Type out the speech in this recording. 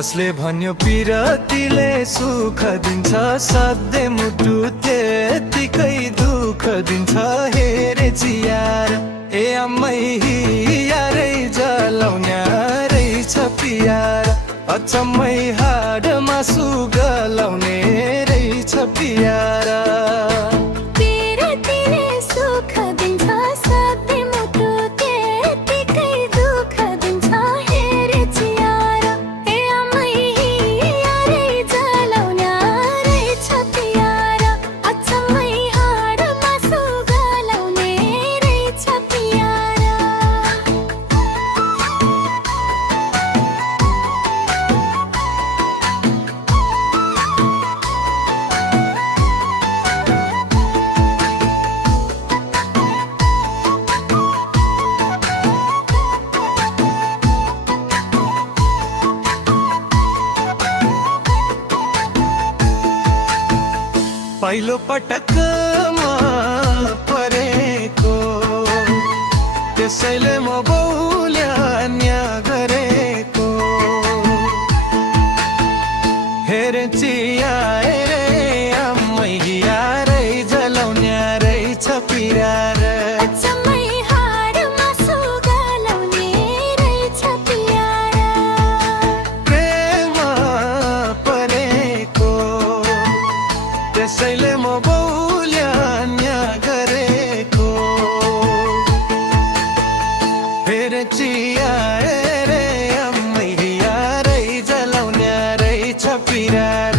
कसले भन्यो पिरतीले सुख दिन्छ सधैँ मुटु त्यतिकै दुःख दिन्छ हेरे जियार ए अम्मै यारै जलाउने रहेछ पियार अचम्मै हाडमा सुगलाउने रहेछ पियार पहिलो पटकमा परेको त्यसैले म बौल्यान्या गरेको हेरे चियाए रे अम्मै यारै जलाउने रहेछ पियार त्यसैले म बौल्यान्या गरेको फेरि चियाए रे अम्मै यारै जलाउने रहेछ पियार